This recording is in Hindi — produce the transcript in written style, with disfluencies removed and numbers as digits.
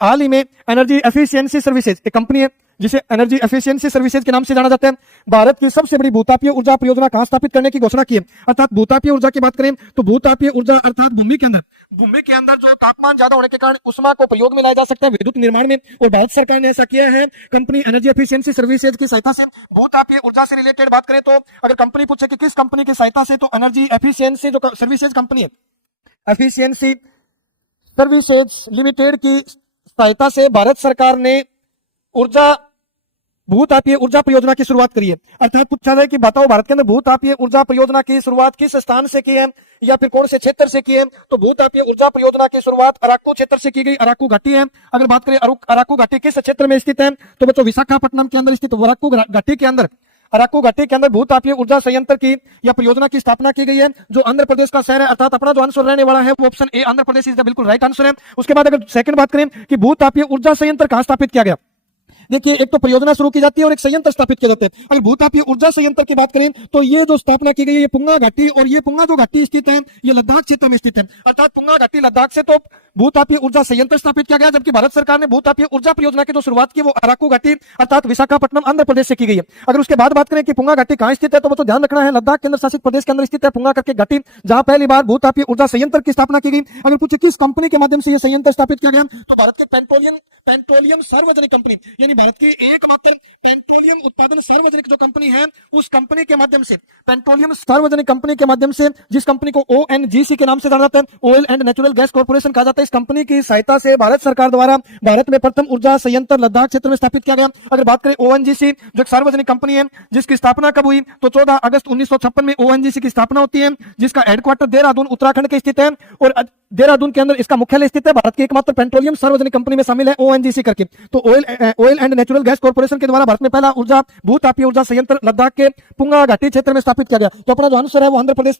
हाल ही में एनर्जी एफिशिएंसी सर्विसेज एक कंपनी है जिसे एनर्जी एफिशिएंसी सर्विसेज के नाम से जाना जाता है, भारत की सबसे बड़ी भूतापीय ऊर्जा परियोजना कहां स्थापित करने की घोषणा की है। अर्थात भूतापीय ऊर्जा की बात करें तो भूतापीय ऊर्जा अर्थात भूमि के अंदर जो तापमान ज्यादा होने के कारण उष्मा को प्रयोग में लाया जा सकता है विद्युत निर्माण में, और भारत सरकार ने ऐसा किया है। कंपनी एनर्जी एफिशिएंसी सर्विसेज की सहायता से भूतापीय ऊर्जा से रिलेटेड बात करें तो अगर कंपनी पूछे कि किस कंपनी की सहायता से, तो एनर्जी एफिशिएंसी जो सर्विसेज कंपनी है, एफिशिएंसी सर्विसेज लिमिटेड की सहायता से भारत सरकार ने भूतापीय ऊर्जा परियोजना की शुरुआत करी है। अर्थात पूछा जाए कि बताओ भारत के अंदर भूतापीय ऊर्जा परियोजना की शुरुआत किस स्थान से की है या फिर कौन से क्षेत्र से की है, तो भूतापीय ऊर्जा परियोजना की शुरुआत अराकू क्षेत्र से की गई। अराकू घाटी है। अगर बात करें अराकू घाटी किस क्षेत्र में स्थित है, तो बच्चों विशाखापट्टनम के अंदर स्थित अराकू घाटी के अंदर भूतापीय ऊर्जा संयंत्र की या परियोजना की स्थापना की गई है, जो आंध्र प्रदेश का शहर है। अर्थात अपना जो आंसर रहने वाला है वो option A Andhra Pradesh is the बिल्कुल राइट आंसर है। उसके बाद अगर सेकंड बात करें कि भूतापीय ऊर्जा संयंत्र कहां स्थापित किया गया, देखिए एक तो परियोजना शुरू की जाती है और एक संयंत्र स्थापित किया जाता है। अगर भूतापीय ऊर्जा संयंत्र की बात करें तो ये जो स्थापना की गई है ये पुंगा घाटी, और ये पुंगा जो घाटी स्थित है ये लद्दाख क्षेत्र में स्थित है। अर्थात पुंगा घाटी लद्दाख से तो भूतापीय ऊर्जा संयंत्र स्थापित किया गया, जबकि भारत सरकार ने भूतापीय ऊर्जा परियोजना की जो शुरुआत की वो अराकू घाटी अर्थात विशाखापट्टनम आंध्र प्रदेश से की गई है। अगर उसके बाद बात करें कि पुंगा घाटी कहां स्थित है, तो ध्यान रखना है लद्दाख केंद्र शासित प्रदेश के अंदर स्थित है पुंगा करके घाटी, जहां पहली बार भूतापीय ऊर्जा संयंत्र की स्थापना की गई। अगर पूछे किस कंपनी के माध्यम से यह संयंत्र स्थापित किया गया, तो भारत के पेट्रोलियम सार्वजनिक कंपनी यानी भारत की एकमात्र पेट्रोलियम उत्पादन सार्वजनिक जो कंपनी है उस कंपनी के माध्यम से, पेट्रोलियम सार्वजनिक कंपनी के माध्यम से, जिस कंपनी को ओएनजीसी के नाम से जाना जाता है, oil and natural gas corporation कहा जाता है, इस कंपनी की सहायता से भारत सरकार द्वारा भारत में प्रथम ऊर्जा संयंत्र लद्दाख क्षेत्र में स्थापित किया गया। अगर बात करें ओएनजीसी जो एक सार्वजनिक कंपनी है जिसकी स्थापना कब हुई, तो 14 अगस्त 1956 में ओएनजीसी की स्थापना होती है, जिसका हेडक्वार्टर देहरादून उत्तराखंड के स्थित है, और देहरादून के अंदर इसका मुख्यालय स्थित है। भारत की एकमात्र पेट्रोलियम सार्वजनिक कंपनी में शामिल है ओएनजीसी करके। तो oil and natural gas corporation के द्वारा भारत में पहला भूतापीय ऊर्जा संयंत्र लद्दाख के पुंगा घाटी क्षेत्र में स्थापित किया गया। तो अपना जो आंसर है वो आंध्र प्रदेश